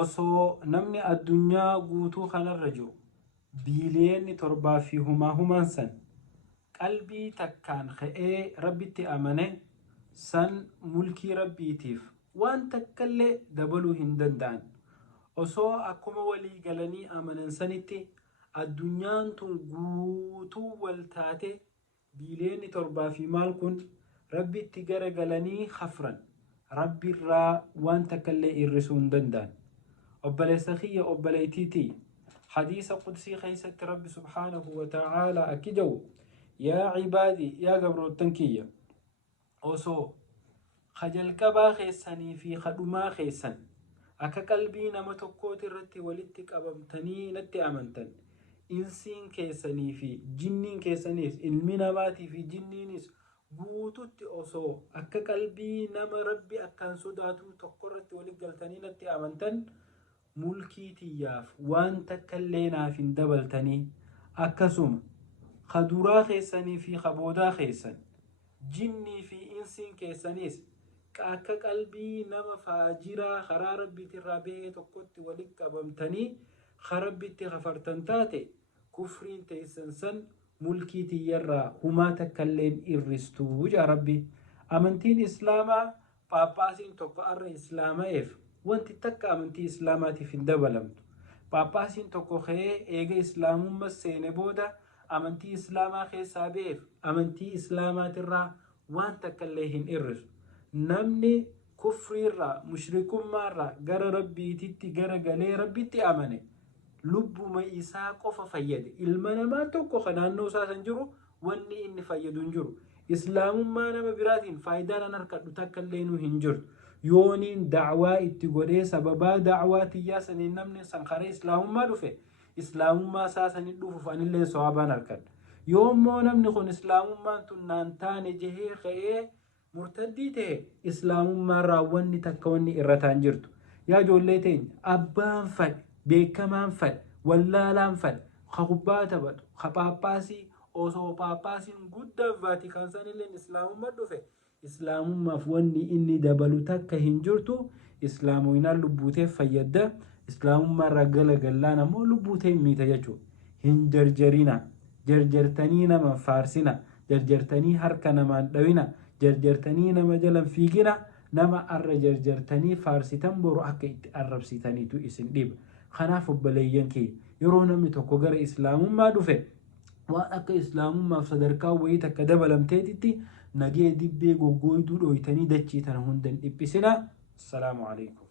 osoo namni addunyaa guutuu kanarra jiru biiliyoonni 7 fi humaan san qalbii takkaan ka'ee rabbitti amane san mulkii rabbiitiif waan takkallee dabaluu hin danda'an. Osoo akkuma walii galanii amanan sanitti addunyaan tun guutuu wal taate biiliyoonni 7 fi maal kun rabbitti gara galanii khafran rabbirraa waan takkallee irrisuu hin danda'an. obboleessa kiyya obboleeytiitii hadiisa qudsii keessatti rabbi subhaanahu wa ta'aalaa akki jedhu yaa cibaadii yaa gabroottan kiyya osoo kajalqabaa keessanii fi kadhumaa keessan akka qalbii nama tokkooti irratti walitti qabamtanii natti amantan insiin keessanii fi jinniin keessaniis ilmi namaatii fi jinniinis guututti osoo akka qalbii nama rabbi akkaan sodaatu tokko irratti walitti galtanii natti amantan mulkii tiyyaaf waan takkallee naaf hin dabaltanii akkasuma kaduraa keessanii fi kaboodaa keessan jinnii fi insiin keessaniis akka qalbii nama faajiraa karaa rabbiitirraa bahee tokkotti walitti qabamtanii rabbitti kafartan taate kufriin teessan san mulkii tiyyarraa humaa takkalleen irristuu jaa rabbi. Amantiin islaamaa paappaasiin tokko arra islaama'eef wanti takka amantii islaamaatiif hin dabalamtu. Paappaasiin tokko ka'ee eega islaamummaa seene booda amantii islaamaa keessaa ba'eef amantii islaamaatirraa waan takkallee hin irrisu. Namni kufriirraa mushrikummaarraa gara rabbiititti gara galee rabbitti amane lubbuma isaa qofa fayyade. Ilma namaa tokko kan naannoo isaa san jiru wanni inni fayyadu hin jiru. Islaamummaa nama biraatiin faayidaan harkadhu takkallee nu hin jirtu. Yooniin da'waa itti godhee sababaa da'waa tiyyaa saniin namni san karee islaamummaa dhufe islaamummaa isaa saniin dhufuuf anillee sawaabaan harkadha. Yoommoo namni kun islaamummaan tun naan taane jehee ka'ee murtaddii ta'e islaamummaa raawwanni takka wanni irra taan jirtu. Yaa ijoollee teenya abbaan fadhe beekamaan fadhe wallaalaan fadhe ka kubbaa taphatu ka paappaasii osoo paappaasiin guddaa vaatikaan sanillee islaamummaa dhufe islaamummaaf wanni inni dabalu takka hin jirtu. Islaamoyinaan lubbuuteef fayyadda islaamummaa irraa galagallaan ammoo lubbuuteen miita jechuudha. Hin jarjarina jarjartanii nama faarsina jarjartanii harka namaan dhawina jarjartanii nama jalan fiigina nama arra jarjartanii faarsitan boru akka itti arrabsitaniitu isin dhiba. Kanaaf obboleeyyan kee yeroo namni tokko gara islaamummaa dhufe waan akka islaamummaaf sadarkaa wayii takka dabalamteetitti nagee dibbee goggooyduu dhooytanii dachii tana hundan dhiphisina. Assalaamu alaikum.